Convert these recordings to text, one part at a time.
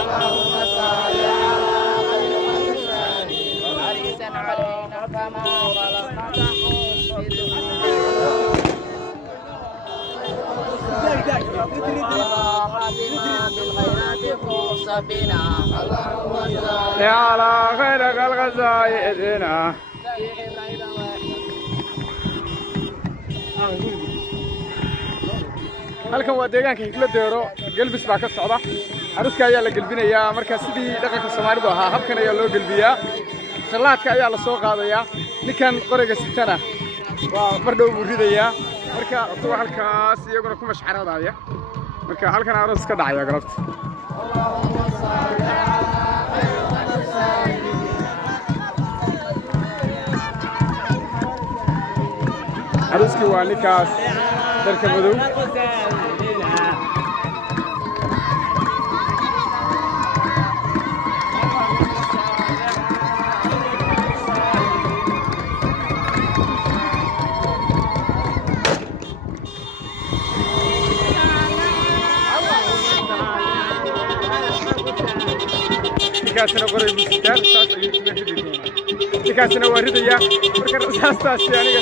اللهم صل على خير المرسلين حريصا علينا كما ولقد يا على خير خلق سيدنا halkan waa deegaanka higla deero galbis baa ka socda aruska ayaa la galbinayaa marka sidii dhaqanka Soomaalidu ahaa habkan ayaa loo galbiyaa salaadka ayaa la soo qaadayaa ninkan qoriga sitana waa mar dhow buu ridayaa marka tuu halkaas iyaguna ku mashxaradaya marka halkan arus ka dhacaya galabta aruski waa ninkaas darka madow كاسنا قريب مستار ساس يجي كاسنا وارد يا مركز ساس يعني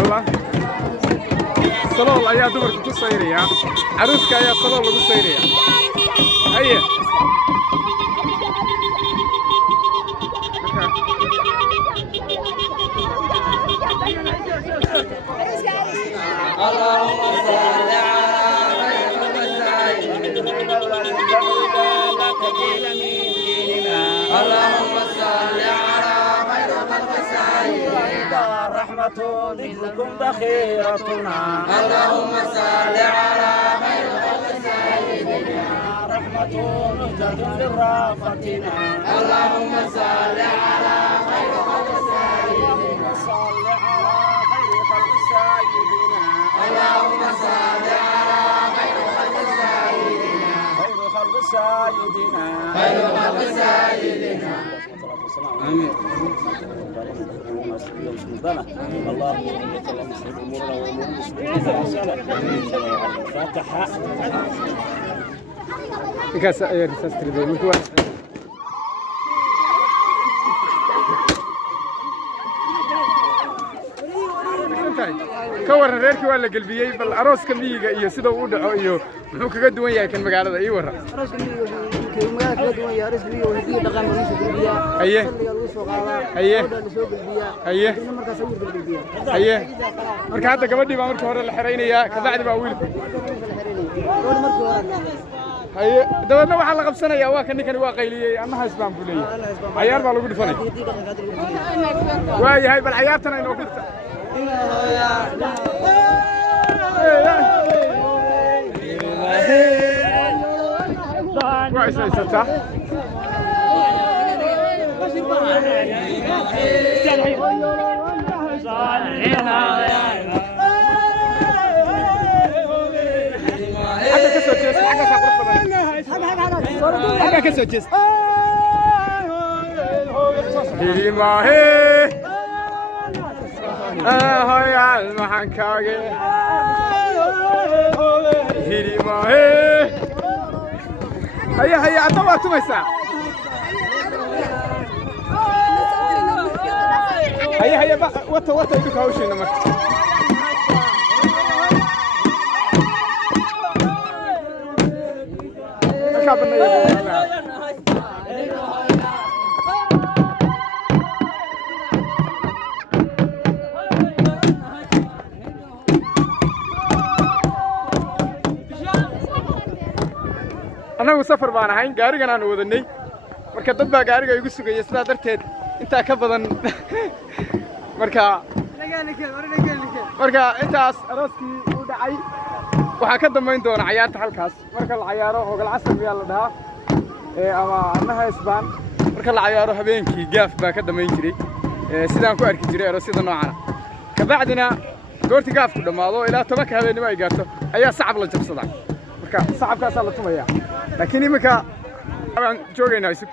الله صلوا يا دمر كسيريا عروسك يا صلوا له كسيريا هيا اللهم صل على خير المرسلين اللهم صل على خير المرسلين رحمة ذكركم بخيرتنا اللهم صل على خير المرسلين رحمة مهتد لرافتنا اللهم صل على خير المرسلين صل على خير خلق سيدنا اللهم صل على خير خلق سيدنا خير خلق سيدنا خير خلق سيدنا آمين اللهم اللهم اصلح امورنا وامور المسلمين الفاتحه ninkaas ayaa risaas tirday markuu ka waran reerkii waa la galbiyey bal arooska miyiga iyo sida uu dhaco iyo muxuu kaga duwan yahay kan magaalada ii waran arooska miyiga magaalada kaga duwan yahay arooska miyiga waxay dhaqan lagu soo galbiyaa haye lagu soo qaadaa haye la soo galbiyaa haye markaas uu galbiyaa haye marka hadda gabadhii baa markii hore la xireynayaa ka bacdi baa wiilku haye dabadna waxa la qabsanayaa waa kan ninkani waa qayliyay annaha isbaan buleeyay ciyaar baa lagu dhifanay waa yahay bal ciyaartana inoo dhigta waa isaysataa حاجة كسر جيس حاجة سافر حاجة كسر جيس هي ما هي هاي المحن كاجي هي ما هي هيا هيا أتوا تمسا هيا هيا بقى وتا يدك هوشين نمك anagu safar baan ahayn gaarigan aan wadanay marka dad baa gaariga igu sugayay sidaa darteed intaa ka badan marka intaas arooskii u dhacay waxaa ka dambayn doona ciyaarta halkaas marka la ciyaaro hogal casar miyaa la dhahaa ama annaha isbaan marka la ciyaaro habeenkii gaaf baa ka dambayn jiray sidaan ku arki jiray aroosyada noocana kabacdina goortii gaafku dhammaado ilaa 10 habeenimo ay gaarto ayaa sacab la jabsadaa marka sacabkaasaa la tumayaa laakiin iminka aan joogaynaa isug